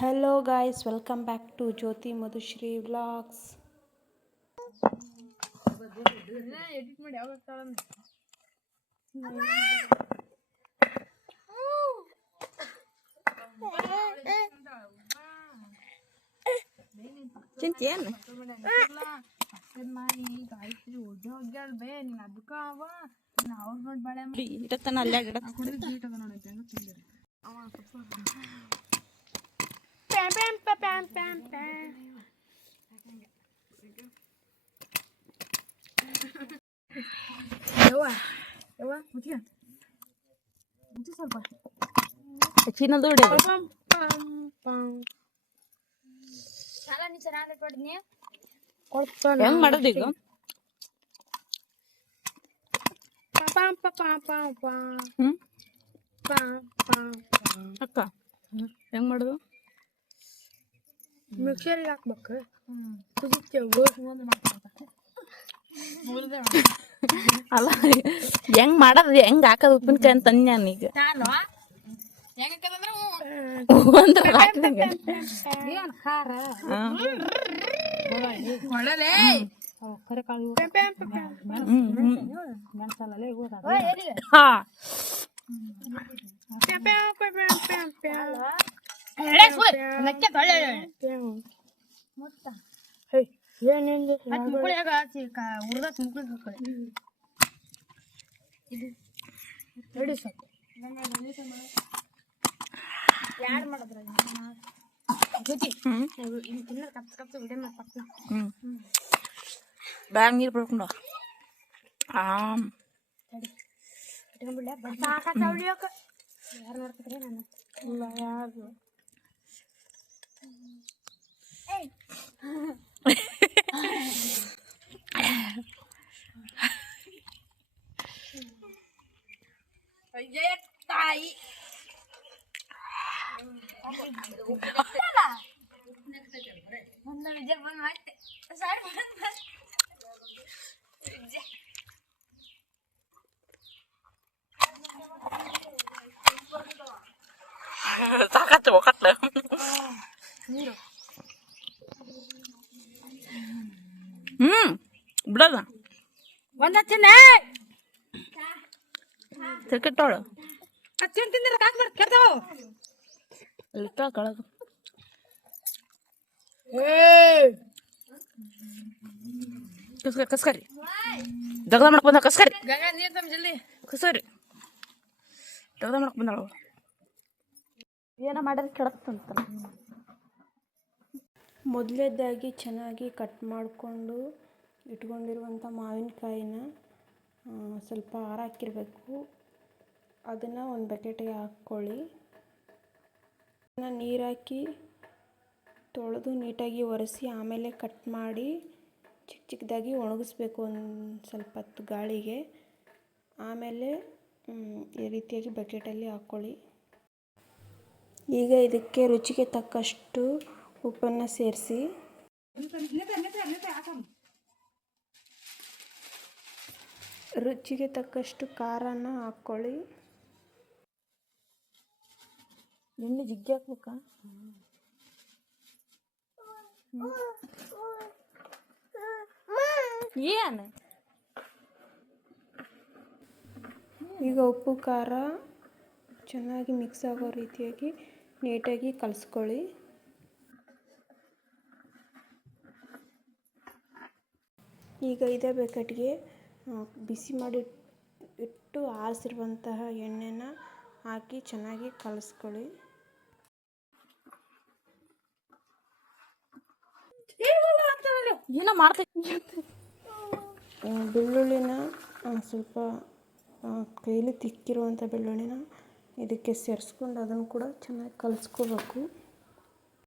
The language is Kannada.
Hello guys, welcome back to Jyoti Madhushri Vlogs. ಹೆಂಗ್ ಮಾಡೋದು ಈಗ? ಅಕ್ಕ ಹೆಂಗ್ ಮಾಡೋದು? ಮಿಕ್ಸರ್ಗೆ ಹಾಕ್ಬೇಕು. ಅಲ್ಲ ಹೆಂಗ್ ಮಾಡೋದು, ಹೆಂಗ್ ಹಾಕೋದು ಉಪ್ಪಿನಕಾಯಿ ಅಂತ ಈಗ ಬ್ಯಾಗ್ ನೀರು ಬಿಡ್ಕೊಂಡು ತಾಯಿ ಸಾಕತ್ತು ಒಕ್ಕಟ್ಲು ಬಿಡಲ್ಲ ಒಂದ್ ಹಚ್ಚಿನ ತಿರ್ಕಿಟ್ಟೋಳು ಹಚ್ಚಿನ ತಿಂದಿರ ಕಾಕ್ಬಿಡ್ ಕೆಡ್ತಾವು ಇಟ್ಟ ಕಳದು ಕಸ್ಕರಿ ದಗದ ಮಾಡಕ್ ಬಂದ ಕಸ್ಕರಿ ಕಸ್ಕರಿ ದಗದ ಮಾಡಕ್ ಬಂದಳು ಏನೋ ಮಾಡಿದ್ರೆ ಕೆಡತ್ತಂತ. ಮೊದಲೇದಾಗಿ ಚೆನ್ನಾಗಿ ಕಟ್ ಮಾಡಿಕೊಂಡು ಇಟ್ಕೊಂಡಿರುವಂಥ ಮಾವಿನಕಾಯಿನ ಸ್ವಲ್ಪ ಹಾಕಿರಬೇಕು. ಅದನ್ನು ಒಂದು ಬಕೆಟ್ಗೆ ಹಾಕ್ಕೊಳ್ಳಿ. ನೀರು ಹಾಕಿ ತೊಳೆದು ನೀಟಾಗಿ ಒರೆಸಿ ಆಮೇಲೆ ಕಟ್ ಮಾಡಿ ಚಿಕ್ಕ ಚಿಕ್ಕದಾಗಿ ಒಣಗಿಸ್ಬೇಕು ಒಂದು ಸ್ವಲ್ಪ ಹೊತ್ತು ಗಾಳಿಗೆ. ಆಮೇಲೆ ಈ ರೀತಿಯಾಗಿ ಬಕೆಟಲ್ಲಿ ಹಾಕ್ಕೊಳ್ಳಿ. ಈಗ ಇದಕ್ಕೆ ರುಚಿಗೆ ತಕ್ಕಷ್ಟು ಉಪ್ಪನ್ನು ಸೇರಿಸಿ ರುಚಿಗೆ ತಕ್ಕಷ್ಟು ಖಾರನ ಹಾಕ್ಕೊಳ್ಳಿ. ಎಣ್ಣೆ ಜಿಗ್ಗಿ ಹಾಕ್ಬೇಕಾ? ಏನು ಈಗ ಉಪ್ಪು ಖಾರ ಚೆನ್ನಾಗಿ ಮಿಕ್ಸ್ ಆಗೋ ರೀತಿಯಾಗಿ ನೀಟಾಗಿ ಕಲಿಸ್ಕೊಳ್ಳಿ. ಈಗ ಇದೇ ಬಕೆಟ್ಗೆ ಬಿಸಿ ಮಾಡಿ ಇಟ್ಟು ಆರಿಸಿರುವಂತಹ ಎಣ್ಣೆನ ಹಾಕಿ ಚೆನ್ನಾಗಿ ಕಲಿಸ್ಕೊಳ್ಳಿ. ಏನೋ ಮಾಡ್ತೈತಿ. ಬೆಳ್ಳುಳ್ಳಿನ ಸ್ವಲ್ಪ ಕೈಲಿ ತಿಕ್ಕಿರುವಂಥ ಬೆಳ್ಳುಳ್ಳಿನ ಇದಕ್ಕೆ ಸೇರಿಸ್ಕೊಂಡು ಅದನ್ನು ಕೂಡ ಚೆನ್ನಾಗಿ ಕಲಿಸ್ಕೋಬೇಕು.